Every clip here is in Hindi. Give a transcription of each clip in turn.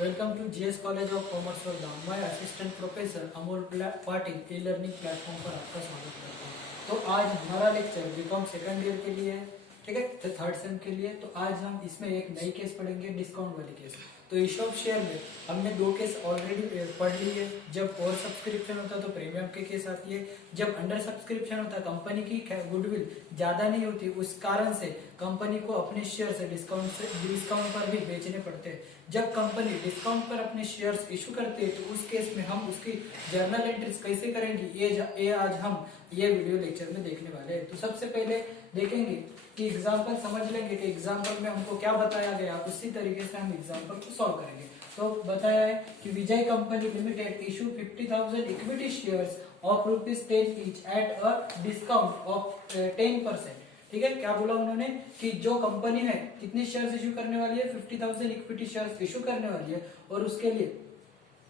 Welcome to GS College of Commerce वर्धा। मैं assistant professor Amol Patil E learning platform पर आपका स्वागत करता हूँ। तो आज हमारा लेक्चर बीकॉम सेकंड ईयर के लिए है, ठीक है, थर्ड सेम के लिए। तो आज हम इसमें एक नई केस पढ़ेंगे, डिस्काउंट वाली केस। तो ईशॉप शेयर में हमने दो केस ऑलरेडी पढ़ ली है। जब ओवर सब्सक्रिप्शन होता है तो प्रीमियम की केस आती है, जब अंडर सब्सक्रिप्शन होता है कंपनी की गुडविल ज्यादा नहीं होती, उस कारण से कंपनी को अपने शेयर से डिस्काउंट पर भी बेचने पड़ते हैं। जब कंपनी डिस्काउंट पर अपने शेयर्स इशू करती है तो उस केस में हम उसकी जर्नल एंट्रीज कैसे करेंगे, ये आज हम ये वीडियो लेक्चर में देखने वाले हैं। तो सबसे पहले देखेंगे कि एग्जाम्पल समझ लेंगे कि एग्जाम्पल में हमको क्या बताया गया, उसी तरीके से हम एग्जाम्पल को सॉल्व करेंगे। तो बताया है कि Vijay company limited issue 50,000 equity shares of ₹10 each at a discount of 10%। ठीक है, क्या बोला उन्होंने कि जो कंपनी है कितने शेयर्स इशू करने वाली है, 50,000 इक्विटी शेयर्स इशू करने वाली है, और उसके लिए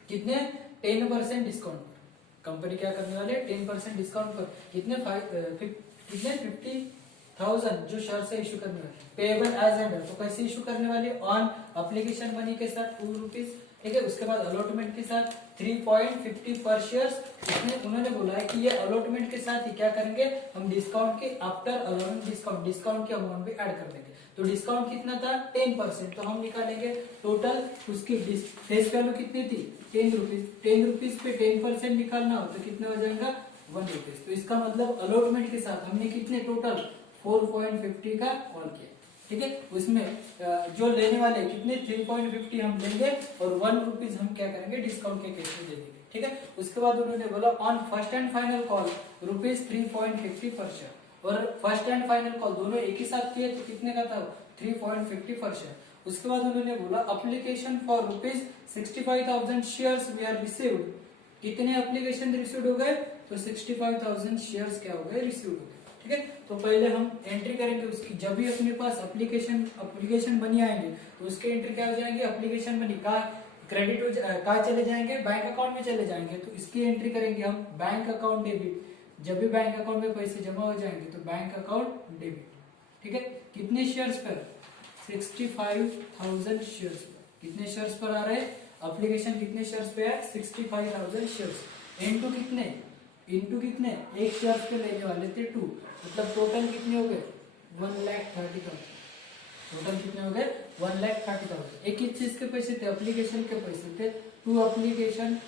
कितने 10% डिस्काउंट। कंपनी क्या करने वाली है, 10% डिस्काउंट पर कितने 50,000 जो शेयर से इशू करने वाले, पेएबल एज एंड। तो कैसे इशू करने वाले, ऑन एप्लीकेशन मनी के साथ ₹2। ठीक है, उसके बाद अलॉटमेंट के साथ 3.50 पर शेयर्स। इसमें उन्होंने बोला है कि ये अलॉटमेंट के साथ ही क्या करेंगे, हम डिस्काउंट के आफ्टर अलॉटमेंट डिस्काउंट के अमाउंट भी ऐड कर देंगे। तो डिस्काउंट कितना था, 10%। तो हम निकालेंगे टोटल उसकी फेस वैल्यू कितनी थी, ₹10। ₹10 पे 10% निकालना हो तो कितना हो जाएगा, ₹1। तो इसका मतलब अलॉटमेंट के साथ हमने कितने टोटल 4.50 का कॉल किया। ठीक है, उसमें जो लेने वाले कितने 3.50 हम लेंगे और ₹1 हम क्या करेंगे, डिस्काउंट के केस में दे देंगे। ठीक है, उसके बाद उन्होंने बोला on first and final call ₹3.50 पर शेयर, और फर्स्ट एंड फाइनल कॉल दोनों एक ही साथ किए तो कितने का था, 3.50 पर शेयर। उसके बाद उन्होंने बोला application for ₹65,000 shares we are received. कितने एप्लीकेशन रिसीव्ड हो गए, तो 65,000 शेयर्स क्या हो गए, रिसीव्ड हो गए। ठीक है, तो पहले हम एंट्री करेंगे उसकी। जब भी अपने पास एप्लीकेशन मनी आएंगे तो उसके एंट्री क्या हो जाएंगे, एप्लीकेशन मनी का क्रेडिट कहाँ चले जाएंगे, बैंक अकाउंट में चले जाएंगे। तो इसकी एंट्री करेंगे हम बैंक अकाउंट डेबिट। जब भी बैंक अकाउंट में पैसे जमा हो जाएंगे तो बैंक अकाउंट डेबिट। ठीक है, कितने शेयर्स पर, 65,000 शेयर्स पर। कितने शेयर्स पर आ रहे हैं, एप्लीकेशन कितने शेयर्स पे है, 65,000 शेयर्स। इनटू कितने, एक शेयर पे लेने वाले थे 2, मतलब टोटल कितने हो गए, 1,30,000। टोटल कितने हो गए, 1,30,000। एक ही चीज के पैसे थे, एप्लीकेशन के पैसे थे, टू एप्लीकेशन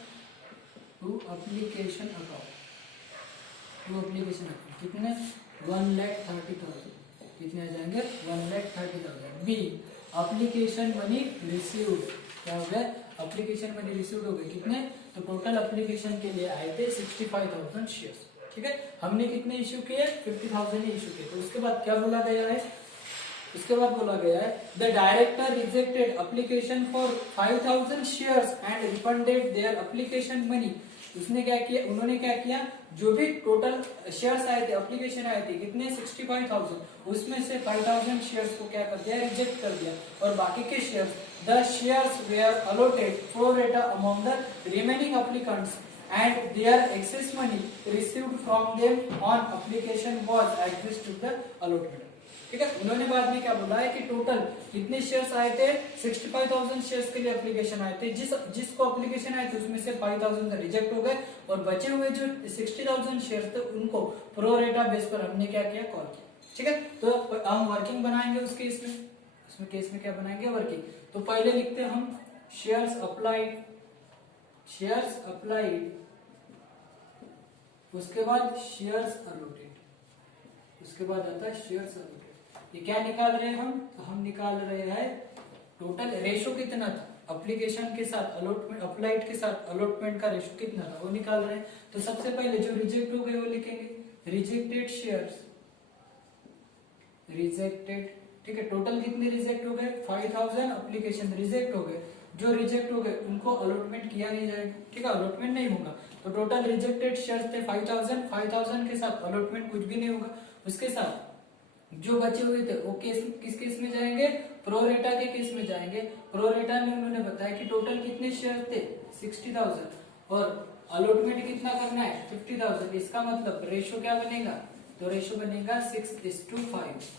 अकाउंट कितने, 1,30,000। कितने आ जाएंगे, 1,30,000। बी एप्लीकेशन मनी रिसीव्ड, क्या हो गया, एप्लीकेशन मनी रिसीव्ड हो गए कितने, तो टोटल एप्लीकेशन के लिए आए थे 65,000 शेयर्स। ठीक है, हमने कितने इश्यू किए, 50,000 ही इश्यू किए। तो उसके बाद क्या बोला गया है, उसके बाद बोला गया है the director rejected application for 5,000 shares and refunded their application money. उसने क्या किया, उन्होंने क्या किया, जो भी टोटल शेयर्स आए थे, एप्लीकेशन आए थे कितने, 65,000, उसमें से 5,000 शेयर्स को क्या कर दिया, रिजेक्ट कर दिया, और बाकी के shares, the shares where allotted pro रेटा among the remaining applicants and their excess money received from them on application was adjusted to the allotment। ठीक है, उन्होंने बाद में क्या बोला है कि टोटल कितने शेयर्स आए थे, 65,000 शेयर्स के लिए एप्लीकेशन आए थे। जिसको एप्लीकेशन आए थे उसमें से 5,000 रिजेक्ट हो गए, और बचे हुए जो 60,000 शेयर्स थे उनको प्रो रेटा बेस पर हमने क्या किया, कॉल किया। ठीक है, तो हम वर्किंग बनाएंगे उस केस में, केस में क्या बनाएंगे, वर्किंग। तो पहले लिखते हैं हम शेयर्स अप्लाइड, उसके बाद शेयर्स अलॉटेड, उसके बाद आता है शेयर्स अलॉटेड। ये क्या निकाल रहे हैं हम, तो हम निकाल रहे हैं टोटल रेशो कितना था एप्लीकेशन के साथ अलॉटमेंट, अप्लाइड के साथ अलॉटमेंट का रेशो कितना था वो निकाल रहे हैं। तो सबसे पहले जो रिजेक्ट हो गए वो लिखेंगे, रिजेक्टेड शेयर्स, रिजेक्टेड। ठीक है, टोटल कितने रिजेक्ट हो गए, 5,000 एप्लीकेशन रिजेक्ट हो गए। जो रिजेक्ट हो गए उनको अलॉटमेंट किया नहीं जाएगा। ठीक है, अलॉटमेंट नहीं होगा। तो टोटल रिजेक्टेड शेयर्स थे 5,000 के साथ अलॉटमेंट कुछ भी नहीं होगा। उसके साथ जो बचे हुए थे वो किस केस में जाएंगे, प्रोरेटा के केस में जाएंगे। प्रोरेटा में उन्होंने बताया कि टोटल कितने शेयर थे, 60,000, और अलॉटमेंट कितना करना है, 50,000। इसका मतलब रेशो क्या बनेगा, तो रेशो बनेगा 6:5,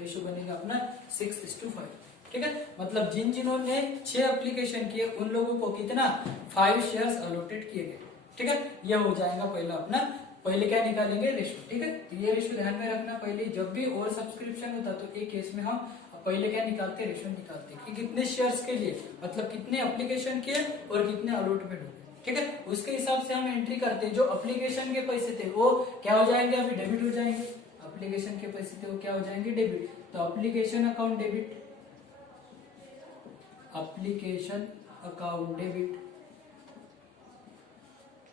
रेशो बनेगा अपना 6:5। ठीक है, मतलब जिन्होंने 6 एप्लीकेशन किए उन लोगों को कितना 5 शेयर्स अलॉटेड किए गए। ठीक है, ये हो जाएगा पहला अपना। पहले क्या निकालेंगे, रेशो। ठीक है, तो ये रेशो ध्यान में रखना। पहले जब भी ओवर सब्सक्रिप्शन होता तो एक केस में हम पहले क्या निकालते, रेशो निकालते कि कितने शेयर्स के लिए, मतलब कितने एप्लीकेशन किए और कितने अलॉटमेंट हो गए। ठीक है, उसके हिसाब से हम एंट्री करते हैं। जो एप्लीकेशन के पैसे थे वो क्या हो जाएंगे, अभी डेबिट हो जाएंगे। एप्लीकेशन के पैसे थे वो क्या हो जाएंगे, डेबिट। तो application account debit, application account debit.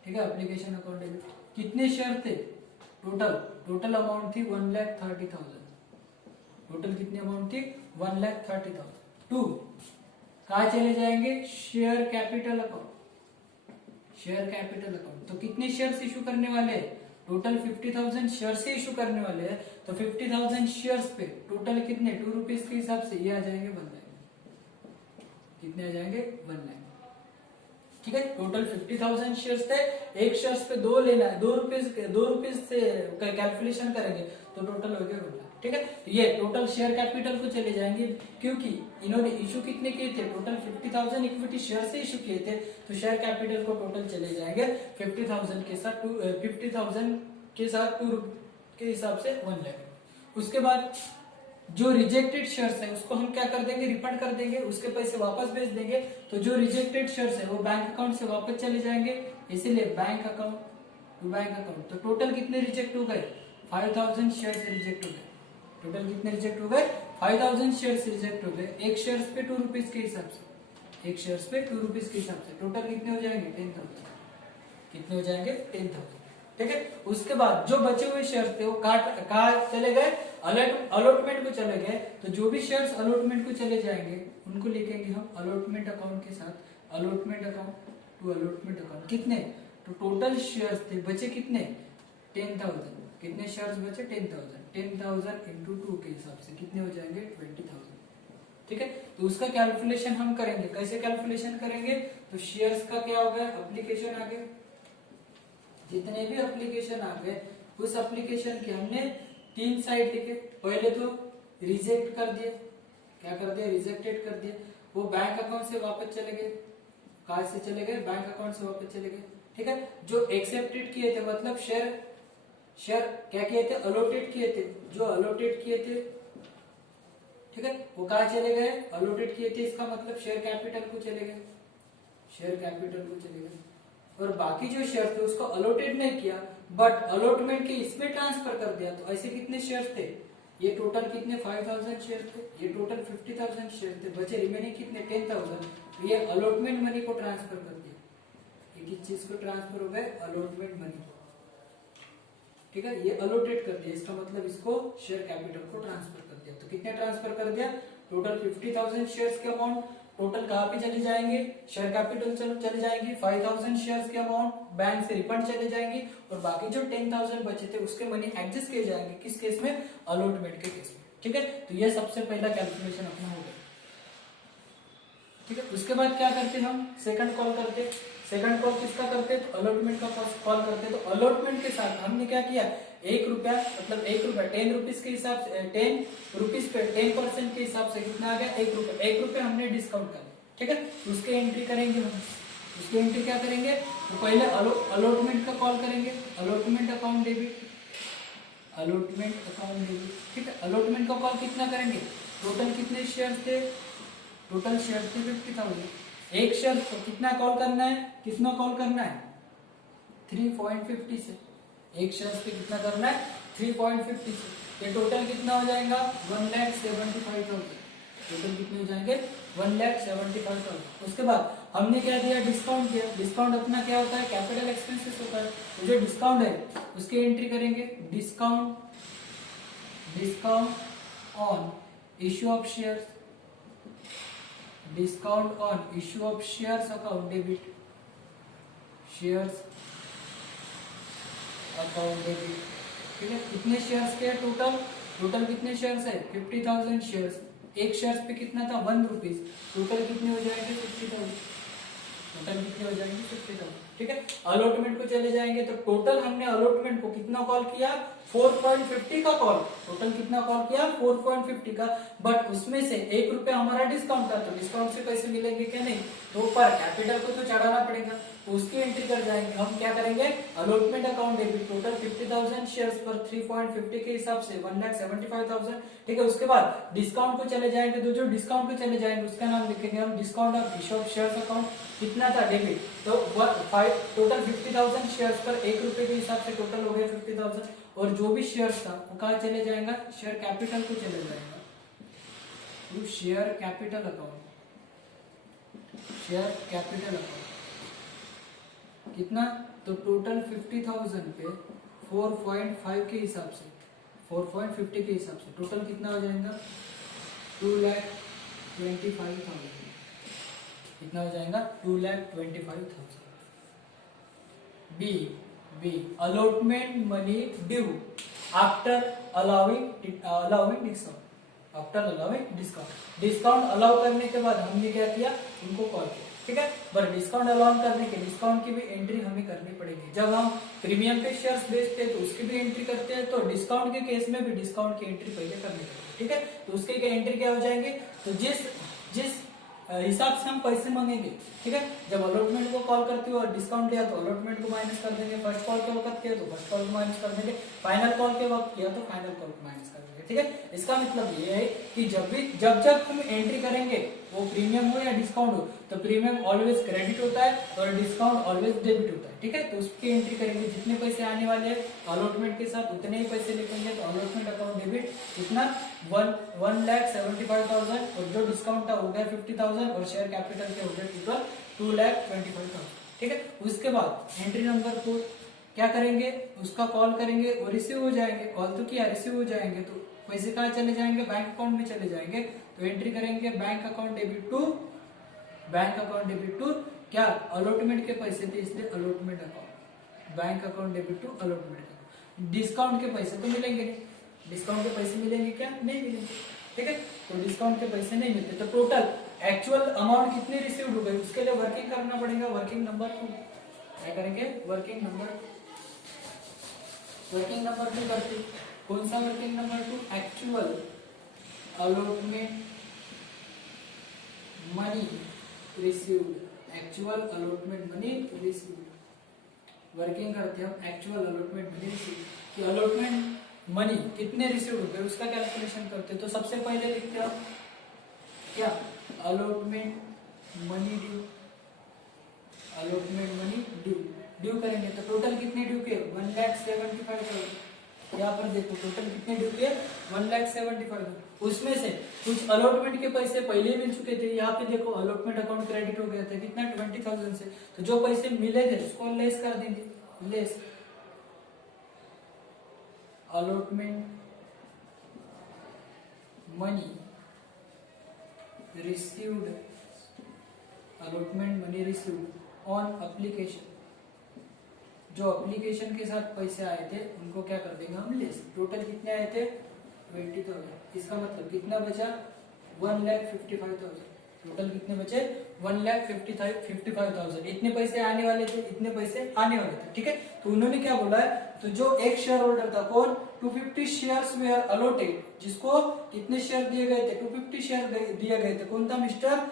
ठीक है, एप्लीकेशन अकाउंट डेबिट। कितने शेयर थे, टोटल अमाउंट थी 1,30,000। टोटल कितनी अमाउंट थी, 1,30,000। 2 कहा चले जाएंगे, share capital account. Share capital account, तो कितने शेयर्स इशू करने वाले हैं, टोटल 50,000 शेयर से इशू करने वाले हैं। तो 50,000 शेयर्स पे टोटल कितने, 2 रुपीज के हिसाब से ये आ जाएंगे 1 लाख। कितने आ जाएंगे, 1 लाख। ठीक है, टोटल 50,000 शेयर्स थे। एक शेयर्स पे 2 लेना है, 2 रुपीज से कैलकुलेशन करेंगे तो टोटल हो गया 1 लाख। ठीक है, तो ये टोटल शेयर कैपिटल को चले जाएंगे, क्योंकि इन्होंने इशू कितने किए थे, टोटल 50,000 इक्विटी शेयर से इशू किए थे। तो शेयर कैपिटल को टोटल चले जाएंगे 50,000 के साथ 50,000 के साथ 2 के हिसाब से 1 लाख। उसके बाद जो रिजेक्टेड शेयर्स है उसको हम क्या कर देंगे, रिफंड कर देंगे, उसके पैसे वापस भेज देंगे। तो जो रिजेक्टेड शेयर्स है वो बैंक अकाउंट से वापस चले जाएंगे, इसीलिए bank account to bank account. तो टोटल कितने रिजेक्ट हो गए, 5,000 शेयर्स रिजेक्ट हो गए। टोटल कितने रिजेक्ट हो गए, 5,000 शेयर्स रिजेक्ट हो गए। एक शेयर्स पे 2 रुपीज के हिसाब से, एक शेयर्स पे 2 रुपीज के हिसाब से टोटल कितने हो जाएंगे, 10,000। कितने हो जाएंगे, 10,000। ठीक है, उसके बाद जो बचे हुए शेयर्स थे वो कहा चले गए, अलॉटमेंट को चले गए। तो जो भी शेयर्स अलॉटमेंट को चले जाएंगे उनको लिखेंगे हम अलॉटमेंट अकाउंट के साथ, allotment account to allotment account. कितने, तो टोटल शेयर्स थे बचे कितने, 10,000। कितने शेयर्स बचे, 10,000। 10,000 इंटू 2 के हिसाब से कितने हो जाएंगे, 20,000। ठीक है, तो उसका कैलकुलेशन हम करेंगे। कैसे कैलकुलेशन करेंगे, तो शेयर्स का क्या होगा, एप्लीकेशन आ गए, जितने भी एप्लीकेशन आ गए उस एप्लीकेशन के हमने 3 साइड लिखे। पहले तो रिजेक्ट कर दिए, क्या कर दिया, रिजेक्टेड कर दिए। वो बैंक अकाउंट से वापस चले गए, कहां से चले गए, बैंक अकाउंट से वापस चले गए। ठीक है, जो एक्सेप्टेड किए थे, मतलब शेयर क्या किए थे, अलॉटेड किए थे, जो अलॉटेड किए थे, ठीक है, वो कहा चले गए, अलॉटेड किए थे। इसका मतलब शेयर कैपिटल को चले गए, शेयर कैपिटल को चले गए। और बाकी जो शेयर थे उसको अलॉटेड नहीं किया, बट अलॉटमेंट के इसमें ट्रांसफर कर दिया। तो ऐसे कितने शेयर थे, ये टोटल कितने 5,000 शेयर थे, ये टोटल 50,000 शेयर थे, बचे रिमेनिंग कितने 10,000। तो ये अलॉटमेंट मनी को ट्रांसफर कर दिया। एक चीज को ट्रांसफर हो गए, अलॉटमेंट मनी। ठीक है, ये अलॉटेड कर दिया, इसका मतलब इसको शेयर कैपिटल को ट्रांसफर कर दिया। तो कितने ट्रांसफर कर दिया, टोटल 50,000 शेयर्स के अमाउंट टोटल कहाँ पे चले जाएंगे, शेयर कैपिटल चले जाएंगे। 5,000 शेयर्स के अमाउंट बैंक से रिफंड चले जाएंगे, और बाकी जो 10,000 बचे थे उसके मनी एडजस्ट किए जाएंगे। किस केस में, अलॉटमेंट के केस में। ठीक है, तो ये सबसे पहला कैलकुलेशन अपना हो गया। ठीक है, उसके बाद क्या करते हम, सेकंड कॉल करते। सेकंड कॉल किसका करते, तो अलॉटमेंट का कॉल करते। तो अलॉटमेंट के साथ हमने क्या किया, 1 रुपया, मतलब 1 रुपया 10 रुपीज के हिसाब से, 10 रुपीज पे 10% के हिसाब से कितना आ गया, 1 रुपया। 1 रुपया हमने डिस्काउंट कर, ठीक है, उसके एंट्री करेंगे हम। उसकी एंट्री क्या करेंगे, तो पहले अलॉटमेंट का कॉल करेंगे, allotment account debit, allotment account debit. ठीक है, अलॉटमेंट का कॉल कितना करेंगे, टोटल कितने शेयर थे, टोटल शेयर थे 50,000। एक शेयर को कितना कॉल करना है, कितना कॉल करना है, 3.50 से। एक शेयर पे कितना करना है, 3.50 से। ये टोटल कितना हो जाएगा, 1,75,000। टोटल कितने हो जाएंगे, 1,75,000। उसके बाद हमने क्या दिया, डिस्काउंट दिया। डिस्काउंट अपना क्या होता है, कैपिटल एक्सपेंसेस होता है। तो जो डिस्काउंट है उसकी एंट्री करेंगे, discount on issue of shares, discount on issue of shares account debit, shares account debit. ठीक है, कितने शेयर्स के टोटल कितने शेयर्स है, 50,000 शेयर्स। एक शेयर्स पे कितना था, 1 रुपीज। टोटल कितने हो जाएंगे, 50,000। टोटल कितने हो जाएंगे, 50,000। ठीक है। अलॉटमेंट को चले जाएंगे तो टोटल हमने अलॉटमेंट को कितना कॉल किया, 4.50 का कॉल, टोटल कितना कॉल किया 4.50 का, बट उसमें से 1 रुपया हमारा डिस्काउंट था, तो डिस्काउंट से पैसे मिलेंगे क्या, नहीं, तो पर कैपिटल को तो चढ़ाना पड़ेगा, तो उसकी एंट्री कर जाएंगे हम, क्या करेंगे, allotment account debit total 50,000 shares पर 3.50 के हिसाब से 1,75,000, ठीक है। उसके बाद डिस्काउंट को चले जाएंगे, तो जो डिस्काउंट को चले जाएंगे उसका नाम लिखेंगे हम discount of issue of shares account, कितना था डेबिट, तो टोटल 50,000 शेयर्स पर 1 रुपए के हिसाब से टोटल हो गया 50,000, और जो भी शेयर्स था वो कहाँ चले जाएगा, शेयर कैपिटल को चले जाएगा, share capital account, share capital account कितना, तो टोटल 50,000 पे 4.5 के हिसाब से 4.50 के हिसाब से टोटल कितना हो जाएगा, 2,25,000, कितना हो जाएगा 2,25,000। By allotment money due after allowing discount, after allowing discount, discount allow करने के बाद हमने क्या किया, उनको कॉल किया, ठीक है। पर डिस्काउंट अलाउ करने के डिस्काउंट की भी एंट्री हमें करनी पड़ेगी, जब हम प्रीमियम के शेयर्स बेचते हैं तो उसकी भी एंट्री करते हैं, तो डिस्काउंट के केस में भी डिस्काउंट की एंट्री पहले करनी पड़ेगी, ठीक है। तो उसके एंट्री क्या हो जाएंगे, तो जिस हिसाब से हम पैसे मांगेंगे, ठीक है, जब अलॉटमेंट को कॉल करते हो और डिस्काउंट लिया तो अलॉटमेंट को माइनस कर देंगे, फर्स्ट कॉल के वक्त किया तो फर्स्ट कॉल को माइनस कर देंगे, फाइनल कॉल के वक्त किया तो फाइनल कॉल को माइनस कर देंगे, ठीक है। इसका मतलब ये है कि जब हम एंट्री करेंगे, वो प्रीमियम हो या डिस्काउंट हो, तो प्रीमियम ऑलवेज क्रेडिट होता है और डिस्काउंट ऑलवेज डेबिट होता है, ठीक है। तो उसकी एंट्री करेंगे, जितने पैसे आने वाले हैं अलॉटमेंट के साथ उतने ही पैसे लिखेंगे, तो अलॉटमेंट अकाउंट डेबिट कितना 1,75,000, और जो डिस्काउंट था हो गया 50,000, और शेयर कैपिटल के हो गए टोटल 2,25,000, ठीक है। उसके बाद एंट्री नंबर 4 क्या करेंगे, उसका कॉल करेंगे और रिसीव हो जाएंगे, कॉल तो किया, रिसीव हो जाएंगे, तो पैसे कहाँ चले जाएंगे, बैंक अकाउंट में चले जाएंगे, तो एंट्री करेंगे बैंक अकाउंट डेबिट टू क्या, अलॉटमेंट के पैसे थे इसलिए allotment account, bank account debit to allotment. Discount के पैसे तो मिलेंगे नहीं, डिस्काउंट के पैसे मिलेंगे क्या, नहीं मिलेंगे, ठीक है। तो डिस्काउंट के पैसे नहीं मिलते, तो टोटल एक्चुअल अमाउंट कितनी रिसीव्ड हो गई, उसके लिए वर्किंग करना पड़ेगा, वर्किंग नंबर 2 क्या करेंगे, वर्किंग नंबर 2 करते, कौन सा working number 2, actual allotment money received, actual allotment money received, working करते हैं हम एक्चुअल अलॉटमेंट मनी रिसीव्ड, कि अलॉटमेंट मनी कितने रिसीव हो गए उसका कैलकुलेशन करते हैं, तो सबसे पहले लिखते हैं क्या, allotment money due, allotment money due करेंगे, तो टोटल कितने ड्यू के 1,75,000, यहाँ पर देखो टोटल कितने ड्यू के 1,75,000, उसमें से कुछ अलॉटमेंट के पैसे पहले मिल चुके थे, यहाँ पे देखो अलॉटमेंट अकाउंट क्रेडिट हो गया था कितना 20,000 से, तो जो पैसे मिले थे उसको लेस कर देंगे, less allotment money received, allotment money received on application, जो एप्लीकेशन के साथ पैसे आए थे उनको क्या कर देंगे हम, लेस, टोटल कितने आए थे 20,000, इसका मतलब कितना बचा 1,55,000, टोटल कितने बचे 1,55,000, इतने पैसे आने वाले थे, इतने पैसे आने वाले थे, ठीक है। तो उन्होंने क्या बोला है, तो जो एक शेयर होल्डर था कौन, 250 शेयर्स वेयर अलॉटेड, जिसको कितने शेयर दिए गए थे 250 शेयर दिए गए थे, कौन था, मिस्टर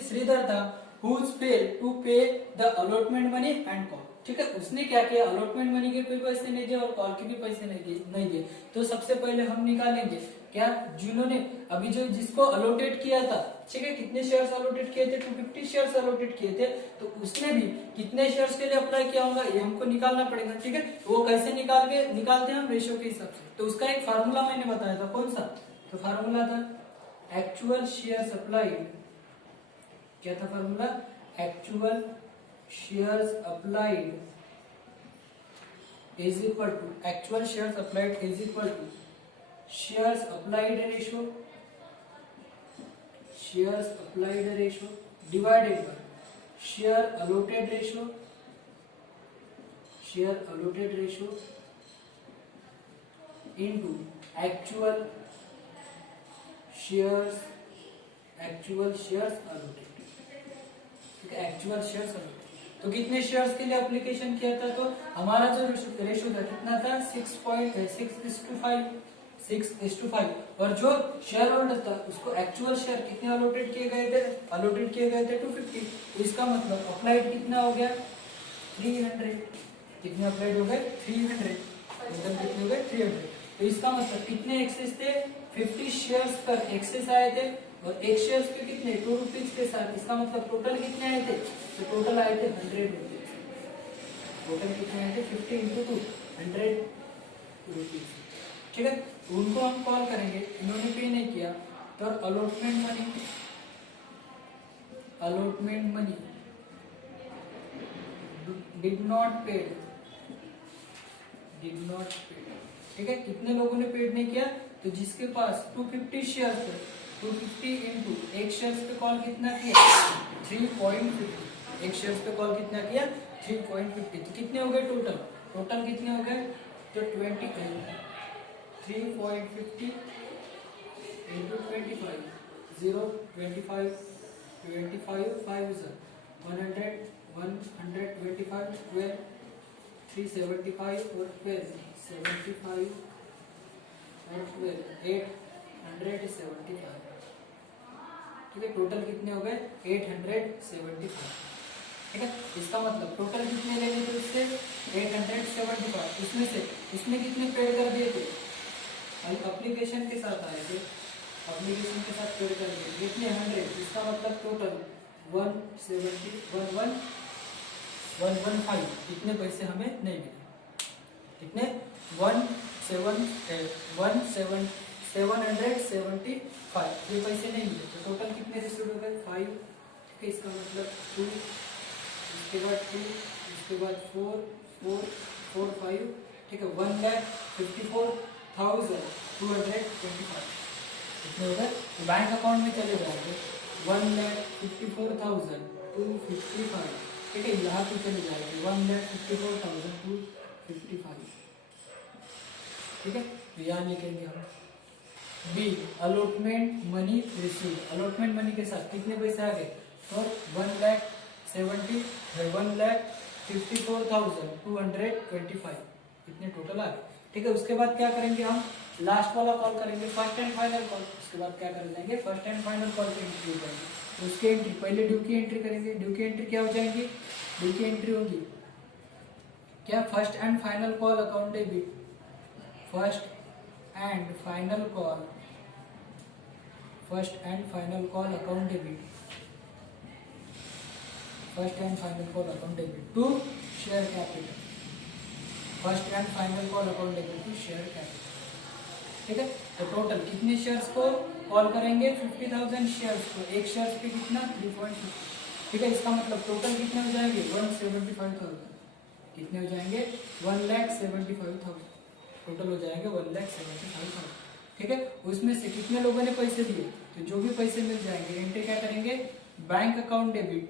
श्रीधर था, who's failed to pay the allotment money and call, ठीक है। उसने क्या किया, अलॉटमेंट मनी के कोई पैसे नहीं दिए और कॉल के भी पैसे नहीं दिए, तो सबसे पहले हम निकालेंगे क्या, जिन्होंने अभी जो जिसको अलॉटेड किया था, ठीक है, कितने शेयर्स अलॉटेड किए थे 250 शेयर्स अलॉटेड किए थे, तो उसने भी कितने शेयर्स के लिए अप्लाई किया होगा ये हमको निकालना पड़ेगा, ठीक है। वो कैसे निकालते हैं हम, रेशियो के हिसाब से, तो उसका एक फार्मूला मैंने बताया था, कौन सा, तो फार्मूला था एक्चुअल शेयर अप्लाइड, क्या था formula, actual shares applied is equal to, actual shares applied is equal to shares applied ratio divided by share allotted ratio into actual shares allotted, ठीक है, एक्चुअल शेयर्स। तो कितने शेयर्स के लिए एप्लीकेशन किया था, तो हमारा जो रेशियो था कितना था 6.6:5 और जो शेयर होल्डर था उसको एक्चुअल शेयर कितने अलॉटेड किए गए थे, 250। तो इसका मतलब अप्लाइड कितना हो गया 300, कितने अप्लाइड हो गए 300, टोटल कितने हो गए 300। तो इसका मतलब कितने एक्सेस थे 50 शेयर्स पर एक्सेस आए थे और एक शेयर्स पे कितने 2 रुपीज के साथ, इसका मतलब टोटल कितने आए थे, तो टोटल आए थे 100 रुपीज। टोटल कितने आए थे 50 × 2 100 रुपीज। ठीक है, उनको हम कॉल करेंगे, इन्होंने पे नहीं किया तो allotment money did not paid. ठीक है, कितने लोगों ने पेड नहीं किया, तो जिसके पास 250 शेयर्स थे 250 इंटू एक शेयर्स पे कॉल कितना किया 3.50, एक शेयर्स पे कॉल कितना किया 3.50। तो कितने हो गए टोटल कितने हो गए, तो 3.50 इंटू 25 0 25 25 5 100 125 12 375 और 12 75 और 12 875। ठीक है, टोटल कितने हो गए 875। ठीक है, इसका मतलब टोटल कितने लेने थे उससे 875, उसमें से इसने कितने पेड कर दिए थे, एप्लीकेशन के साथ आए थे, एप्लीकेशन के साथ पेड कर दिए कितने 100, इसका मतलब टोटल 115 कितने पैसे हमें नहीं मिले, कितने 775 ये पैसे नहीं मिले। तो टोटल कितने रिसीव हो गए 5। ठीक है, इसका मतलब 2, इसके बाद 2, इसके बाद 4 4 4 5। ठीक है, 1,54,225 कितने हो गए, तो बैंक अकाउंट में चले जाएंगे 1,54,255। ठीक है, यहाँ पे चले जाएंगे 1,54,255। ठीक है, तो यहाँ लिखेंगे हम by allotment money receive. Allotment money के साथ कितने पैसे आ गए, तो 1,54,225 कितने टोटल आ गए। ठीक है, उसके बाद क्या करेंगे हम लास्ट वाला कॉल करेंगे, फर्स्ट एंड फाइनल कॉल। उसके बाद क्या कर जाएंगे फर्स्ट एंड फाइनल कॉल की एंट्री हो जाएगी। तो उसकी एंट्री पहले ड्यू की एंट्री करेंगे, ड्यू की एंट्री क्या हो जाएंगी, ड्यू की एंट्री होगी क्या first and final call account debit, first and final call account debit, first and final call account debit to share capital, first and final call account debit to share capital. ठीक है, तो टोटल कितने शेयर्स को कॉल करेंगे 50,000 शेयर्स को, एक शेयर पे कितना 3.50। ठीक है, इसका मतलब टोटल कितने हो जाएंगे 175,000, कितने हो जाएंगे 1,75,000, टोटल हो जाएंगे 1,75,000। ठीक है, उसमें से कितने लोगों ने पैसे दिए, तो जो भी पैसे मिल जाएंगे एंट्री क्या करेंगे बैंक अकाउंट डेबिट।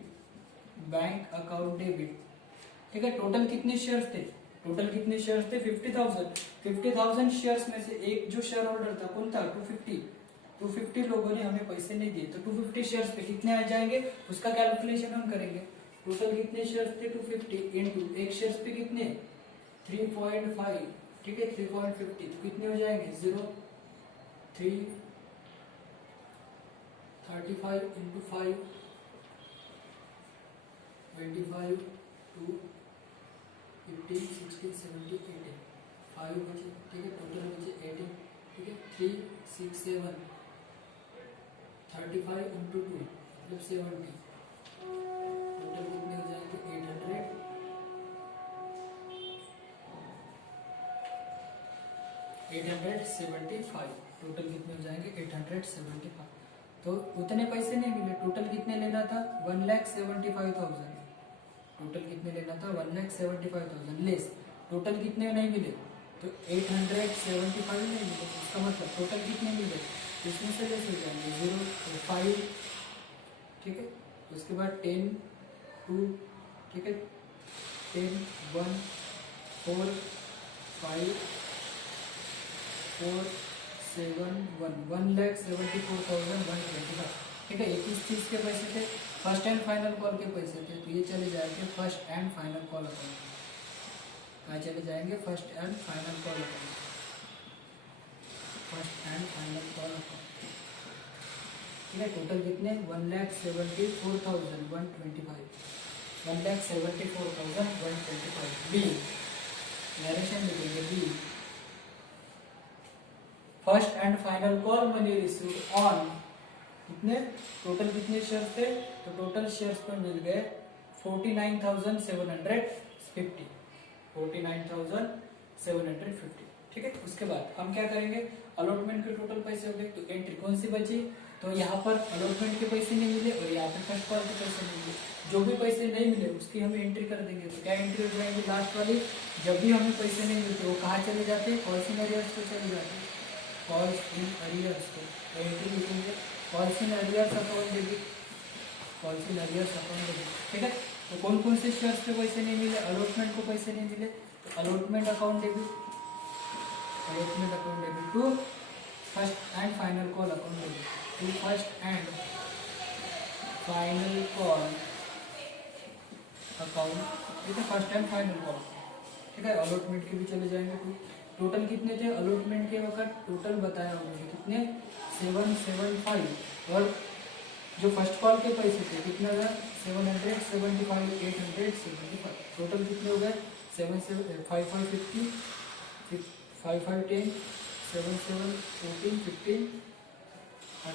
ठीक है, टोटल कितने शेयर्स थे, 50,000 शेयर्स में से एक जो शेयर होल्डर था कौन था 250 लोगों ने हमें पैसे नहीं दिए, तो 250 शेयर्स पे कितने आ जाएंगे उसका कैलकुलेशन हम करेंगे। टोटल कितने शेयर्स थे 250 इंटू एक शेयर्स पे कितने 3.5। ठीक है, 3.50 तो कितने हो जाएंगे 35 इंटू 5 25 2 15 16 17 18 5 बचे। ठीक है, टोटल बचे 18। ठीक है, 3 6 7 35 इंटू 2 मतलब 70, टोटल कितने हो जाएंगे 875। टोटल कितने हो जाएंगे 875। तो उतने पैसे नहीं मिले, टोटल कितने लेना था 1,75,000, टोटल कितने लेना था 1,75,000 लेस टोटल कितने नहीं मिले, तो 875 नहीं मिले। इसका मतलब टोटल कितने मिले, इसमें से लेस हो जाएंगे 0 5। ठीक है, उसके बाद 10 2। ठीक है, 10 1 4 5 4 7 1 1,74,125। ठीक है, 21 चीज के पैसे थे, फर्स्ट एंड फाइनल कॉल के पैसे थे, तो ये चले जाएंगे first and final call account. कहाँ चले जाएंगे? First and final call account, first and final call account. ठीक है, टोटल कितने? 1,74,125, 1,74,125। बी नरेशन लिखेंगे by, first and final call money receive on कितने? टोटल कितने शेयर्स थे? तो टोटल शेयर्स पे मिल गए 49,750, 49,750। ठीक है, उसके बाद हम क्या करेंगे? अलॉटमेंट के टोटल पैसे हो गए, तो एंट्री कौन सी बची? तो यहाँ पर अलॉटमेंट के पैसे नहीं मिले और यहाँ पर फर्स्ट कॉल के पैसे नहीं मिले। जो भी पैसे नहीं मिले उसकी हम एंट्री कर देंगे। तो क्या एंट्री हो जाएगी लास्ट वाली? जब भी हमें पैसे नहीं मिलते वो कहाँ चले जाते हैं? कॉल्स इन अरियर्स को चले जाते हैं, कॉल्स इन अरियर्स को। तो एंट्री लिखेंगे calls in arrears account debit, calls in arrears account debit. ठीक है, तो कौन कौन से शेयर्स पे पैसे नहीं मिले? अलॉटमेंट को पैसे नहीं मिले, तो allotment account debit, allotment account debit to first and final call account debit, to first and final call account. ठीक है, फर्स्ट एंड फाइनल कॉल। ठीक है, अलॉटमेंट के भी चले जाएंगे। टोटल कितने थे अलॉटमेंट के वक्त? टोटल बताया होगा कितने? 775, और जो फर्स्ट कॉल के पैसे थे कितना था? 775, 875। टोटल कितने हो गए? 5550, 5510, 77, 14, 15 और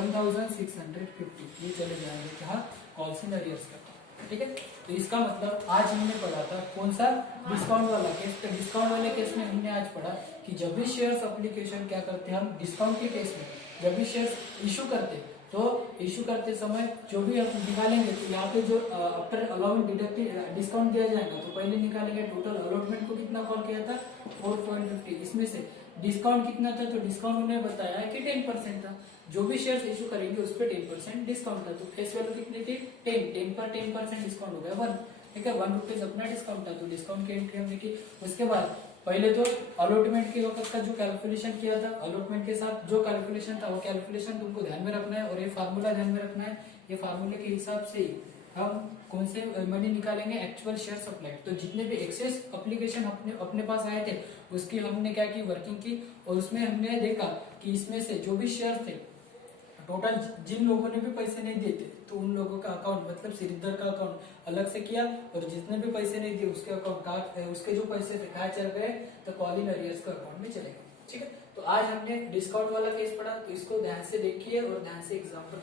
1650। ये चले जाएंगे कहाँ? कॉल्स इन अरियर्स का। ठीक है, तो इसका मतलब आज हमने पढ़ा था कौन सा? डिस्काउंट वाला केस। तो डिस्काउंट वाले केस में हमने आज पढ़ा कि जब भी शेयर्स एप्लीकेशन क्या करते हैं हम डिस्काउंट के केस में, जब भी शेयर्स इशू करते तो इशू करते समय जो भी हम निकालेंगे तो यहाँ पे जो आफ्टर अलाउंस डिस्काउंट दिया जाएगा, तो पहले निकालेंगे टोटल अलॉटमेंट को कितना कॉल किया था? 4.50। इसमें से डिस्काउंट कितना था? तो डिस्काउंट उन्होंने बताया कि 10% था। जो भी शेयर्स इशू करेंगे उस पर 10% डिस्काउंट था। तो फेस वैल्यू कितनी थी? 10 पर 10% डिस्काउंट हो गया 1। ठीक है, 1 रुपीज अपना डिस्काउंट था, तो डिस्काउंट की एंट्री हमने की। उसके बाद पहले तो अलॉटमेंट के वक्त का जो कैलकुलेशन किया था, अलॉटमेंट के साथ जो कैलकुलेशन था वो कैलकुलेशन तुमको ध्यान में रखना है, और ये फार्मूला ध्यान में रखना है। ये फार्मूले के हिसाब से हम कौन से मनी निकालेंगे? Actual share supplied. तो जितने भी एक्सेस एप्लीकेशन अपने पास आए थे उसकी हमने क्या की? वर्किंग की, और उसमें हमने देखा कि इसमें से जो भी शेयर थे टोटल जिन लोगों ने भी पैसे नहीं दिए थे तो उन लोगों का अकाउंट मतलब श्रीधर का अकाउंट अलग से किया, और जितने भी पैसे नहीं दिए उसके अकाउंट उसके जो पैसे थे कहाँ चल गए? तो कॉल इन अरियर्स का अकाउंट में चले गए। ठीक है, तो आज हमने डिस्काउंट वाला केस पढ़ा, तो इसको ध्यान से देखिए और ध्यान से एग्जाम्पल